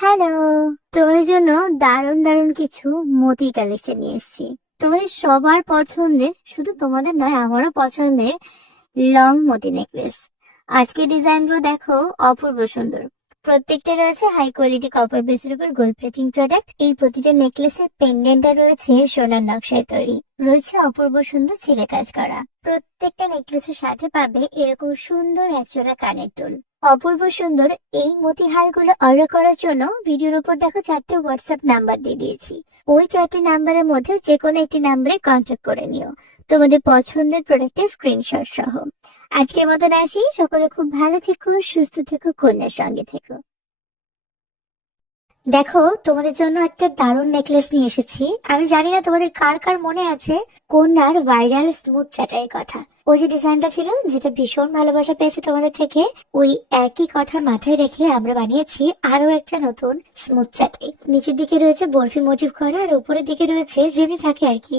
Hello, তোমাদের জন্য দারুণ দারুণ কিছু মতি কালেকশন নিয়ে এসেছি। তোমাদের সবার পছন্দের, শুধু তোমাদের নয় আমারও পছন্দের লং মতি নেকলেস। আজকে ডিজাইন গুলো দেখো, অপূর্ব সুন্দর। প্রত্যেকটা রয়েছে হাই কোয়ালিটি কপার বেসের উপর গোল্ড প্লেটিং প্রোডাক্ট। এই প্রতিটা নেকলেসের পেন্ডেন্টটা রয়েছে সোনার নকশায় তৈরি, রয়েছে অপূর্ব সুন্দর চিলে কাজ করা। প্রত্যেকটা নেকলেসের সাথে পাবে এরকম সুন্দর একজোড়া কানের দুল। অপূর্ব সুন্দর এই মতিহারগুলো অর্ডার করার জন্য ভিডিওর উপর দেখো 4টে হোয়াটসঅ্যাপ নাম্বার দিয়ে দিয়েছি। ওই 4টে নাম্বারের মধ্যে যে কোনো একটি নাম্বারে কন্ট্যাক্ট করে নিও তোমাদের পছন্দের প্রোডাক্টের স্ক্রিনশট সহ। আজকের মতন আসি, সকলে খুব ভালো থেকো, সুস্থ থেকো, কন্যার সঙ্গে থেকো। দেখো, তোমাদের জন্য একটা দারুণ নেকলেস নিয়ে এসেছি। আমি জানি না তোমাদের কার কার মনে আছে কন্যার ভাইরাল স্মুথ চ্যাটারের কথা। ওই যে ডিজাইনটা ছিল, যেটা ভীষণ ভালোবাসা পেয়েছে তোমাদের থেকে, ওই একই কথা মাথায় রেখে আমরা বানিয়েছি আরো একটা নতুন স্মুথ চ্যাটারি। নিচের দিকে রয়েছে বরফি মোটিভ করা, আর উপরের দিকে রয়েছে যেমনি থাকে আর কি